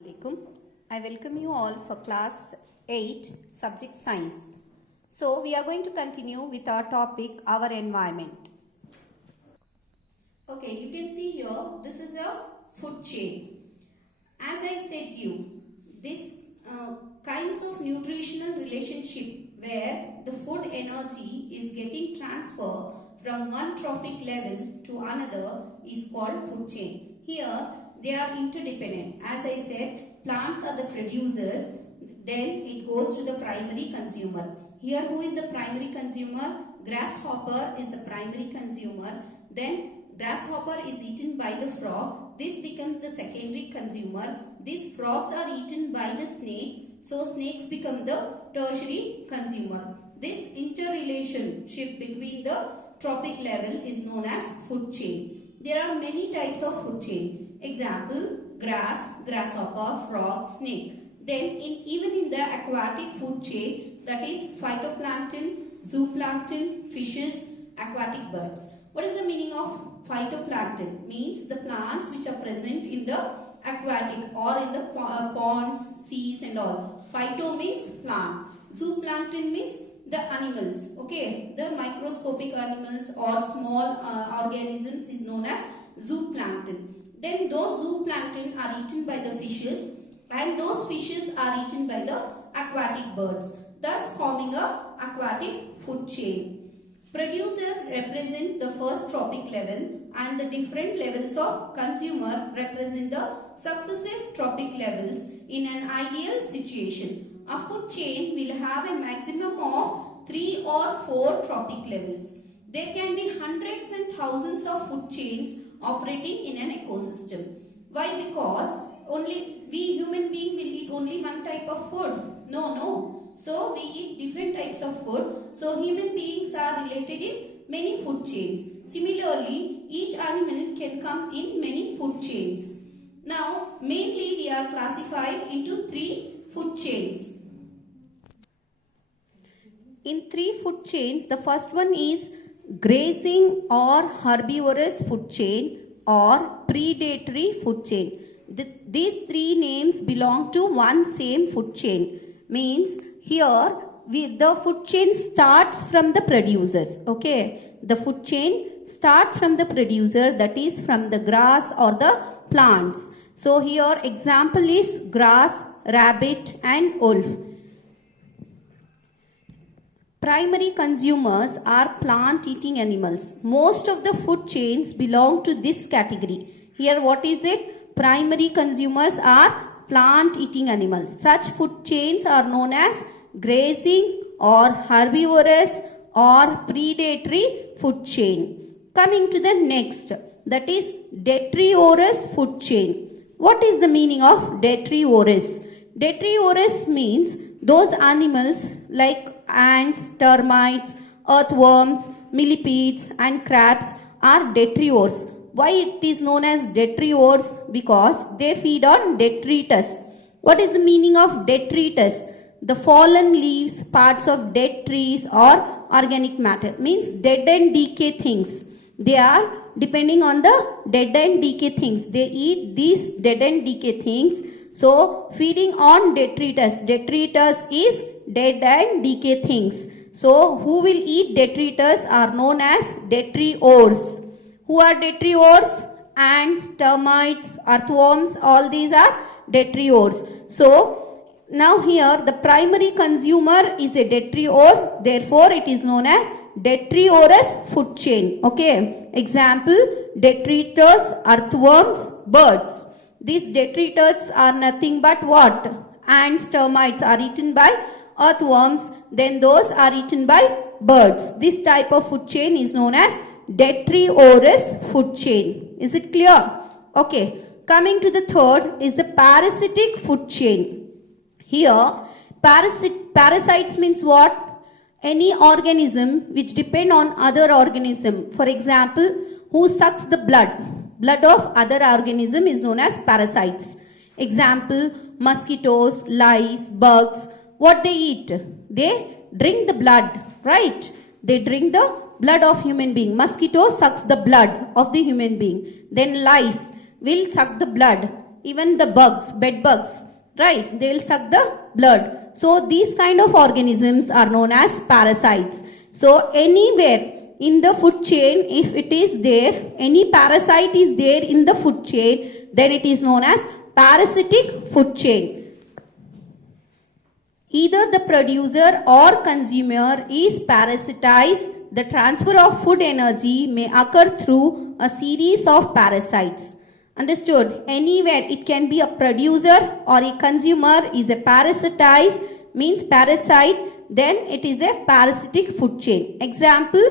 Alaikum. I welcome you all for class 8 subject science. So we are going to continue with our topic our environment. Okay, you can see here this is a food chain. As I said to you, this kinds of nutritional relationship where the food energy is getting transferred from one trophic level to another is called food chain. Here they are interdependent. As I said, plants are the producers, then it goes to the primary consumer. Here who is the primary consumer? Grasshopper is the primary consumer. Then grasshopper is eaten by the frog. This becomes the secondary consumer. These frogs are eaten by the snake. So snakes become the tertiary consumer. This interrelationship between the trophic level is known as food chain. There are many types of food chain. Example, grass, grasshopper, frog, snake. Then even in the aquatic food chain, that is phytoplankton, zooplankton, fishes, aquatic birds. What is the meaning of phytoplankton? Means the plants which are present in the aquatic or in the ponds, seas and all. Phyto means plant. Zooplankton means the animals. Okay, the microscopic animals or small organisms is known as zooplankton. Then those zooplankton are eaten by the fishes and those fishes are eaten by the aquatic birds, thus forming a aquatic food chain. Producer represents the first trophic level and the different levels of consumer represent the successive trophic levels in an ideal situation. A food chain will have a maximum of 3 or 4 trophic levels. There can be hundreds and thousands of food chains operating in an ecosystem. Why? Because only we human beings will eat only one type of food. No. So we eat different types of food. So human beings are related in many food chains. Similarly, each animal can come in many food chains. Now, mainly we are classified into 3 food chains. In 3 food chains, the first one is grazing or herbivorous food chain or predatory food chain. These 3 names belong to one same food chain. Means here the food chain starts from the producers. Okay, the food chain start from the producer, that is from the grass or the plants. So here example is grass, rabbit and wolf. Primary consumers are plant-eating animals. Most of the food chains belong to this category. Here what is it? Primary consumers are plant-eating animals. Such food chains are known as grazing or herbivorous or predatory food chain. Coming to the next, that is detrivorous food chain. What is the meaning of detrivorous? Detrivorous means those animals like ants, termites, earthworms, millipedes and crabs are detrivores. Why it is known as detrivores? Because they feed on detritus. What is the meaning of detritus? The fallen leaves, parts of dead trees or organic matter. Means dead and decay things. They are depending on the dead and decay things. They eat these dead and decay things. So feeding on detritus. Detritus is dead and decay things. So who will eat detritus are known as detrivores. Who are detrivores? Ants, termites, earthworms, all these are detrivores. So now here the primary consumer is a detrivore, therefore it is known as detrivorous food chain. Okay, example detritus, earthworms, birds. These detritus are nothing but what? Ants, termites are eaten by earthworms, then those are eaten by birds. This type of food chain is known as detrivorous food chain. Is it clear? Okay. Coming to the third is the parasitic food chain. Here, parasites means what? Any organism which depend on other organism. For example, who sucks the blood of other organism is known as parasites. Example, mosquitoes, lice, bugs. What they eat? They drink the blood, right? They drink the blood of human being. Mosquito sucks the blood of the human being. Then lice will suck the blood. even the bugs, bed bugs, right? They will suck the blood. So these kind of organisms are known as parasites. So anywhere in the food chain, if it is there, any parasite is there in the food chain, then it is known as parasitic food chain. Either the producer or consumer is parasitized. The transfer of food energy may occur through a series of parasites. Understood? Anywhere it can be a producer or a consumer is a parasitized, means parasite, then it is a parasitic food chain. Example,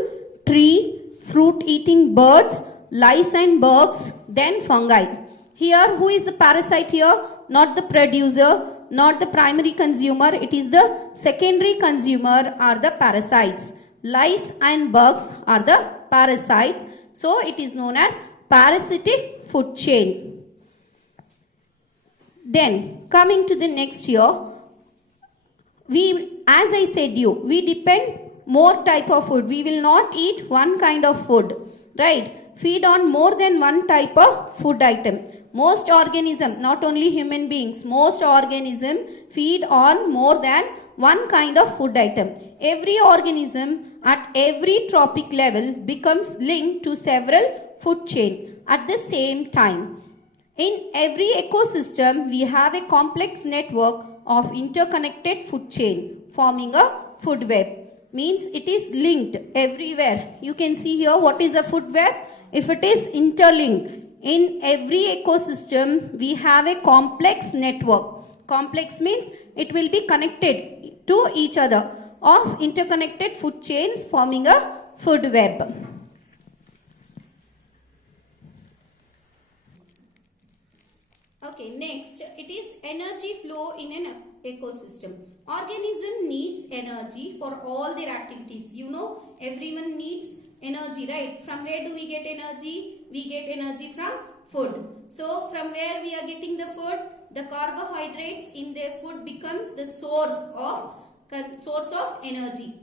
tree, fruit eating birds, lice and bugs, then fungi. Here, who is the parasite here? Not the producer, not the primary consumer, it is the secondary consumer are the parasites. Lice and bugs are the parasites. So it is known as parasitic food chain. Then coming to the next here, as I said we depend more type of food. We will not eat one kind of food, right? Feed on more than one type of food item. Most organism, not only human beings, most organism feed on more than one kind of food item. Every organism at every trophic level becomes linked to several food chain at the same time. In every ecosystem, we have a complex network of interconnected food chain forming a food web. Means it is linked everywhere. You can see here what is a food web. If it is interlinked, in every ecosystem, we have a complex network. Complex means it will be connected to each other of interconnected food chains forming a food web. Okay, next it is energy flow in an ecosystem. Organism needs energy for all their activities. You know, everyone needs energy, right? From where do we get energy? We get energy from food. So from where we are getting the food? The carbohydrates in their food becomes the source of energy.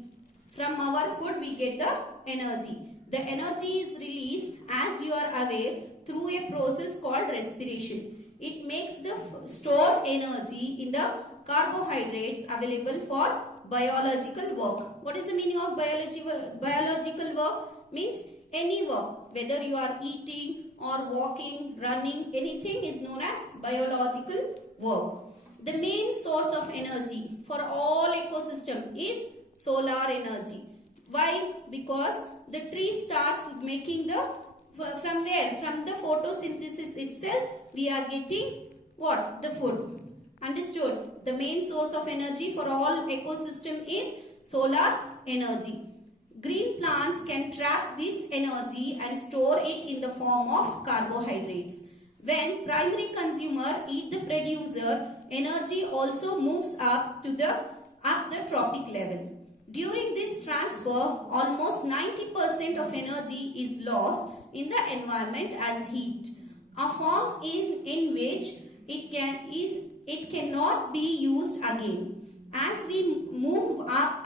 From our food we get the energy. The energy is released, as you are aware, through a process called respiration. It makes the stored energy in the carbohydrates available for biological work. What is the meaning of biological work? Means any work, whether you are eating or walking, running, anything is known as biological work. The main source of energy for all ecosystem is solar energy. Why? Because the tree starts making from where? From the photosynthesis itself, we are getting what? The food. Understood? The main source of energy for all ecosystem is solar energy. Green plants can trap this energy and store it in the form of carbohydrates. When primary consumer eat the producer, energy also moves up the trophic level. During this transfer, almost 90% of energy is lost in the environment as heat. A form is in which it cannot be used again. As we move up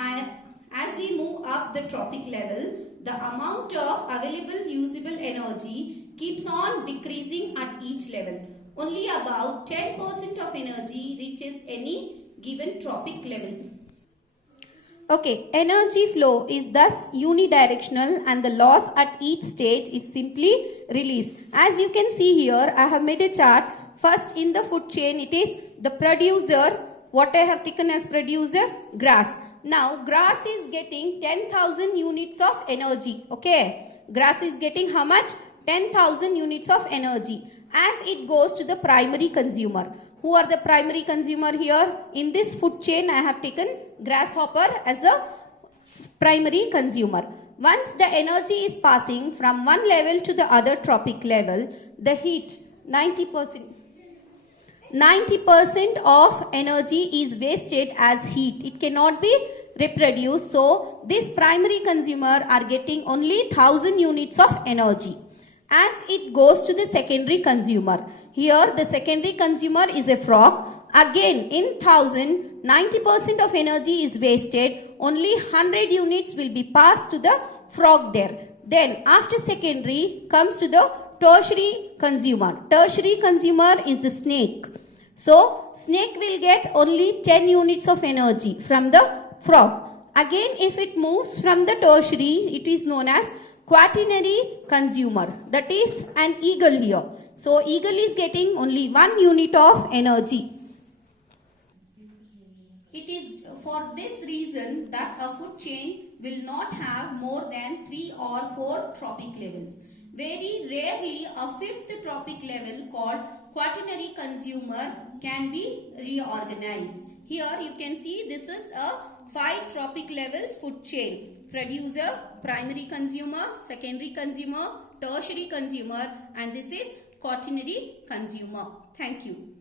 the trophic level, the amount of available usable energy keeps on decreasing at each level. Only about 10% of energy reaches any given trophic level. Okay, energy flow is thus unidirectional and the loss at each stage is simply release. As you can see here, I have made a chart. First in the food chain, it is the producer. What I have taken as producer? Grass. Now, grass is getting 10,000 units of energy. Okay, grass is getting how much? 10,000 units of energy as it goes to the primary consumer. Who are the primary consumer here? In this food chain, I have taken grasshopper as a primary consumer. Once the energy is passing from one level to the other trophic level, the heat, 90% of energy is wasted as heat. It cannot be reproduced. So, this primary consumer are getting only 1000 units of energy as it goes to the secondary consumer. Here the secondary consumer is a frog. Again in 1000, 90% of energy is wasted. Only 100 units will be passed to the frog there. Then after secondary comes to the tertiary consumer. Tertiary consumer is the snake. So snake will get only 10 units of energy from the frog. Again, if it moves from the tertiary, it is known as quaternary consumer. That is an eagle here. So eagle is getting only 1 unit of energy. It is for this reason that a food chain will not have more than 3 or 4 trophic levels. Very rarely a 5th trophic level called quaternary consumer can be reorganized. Here you can see this is a 5 trophic levels food chain. Producer, primary consumer, secondary consumer, tertiary consumer, and this is quaternary consumer. Thank you.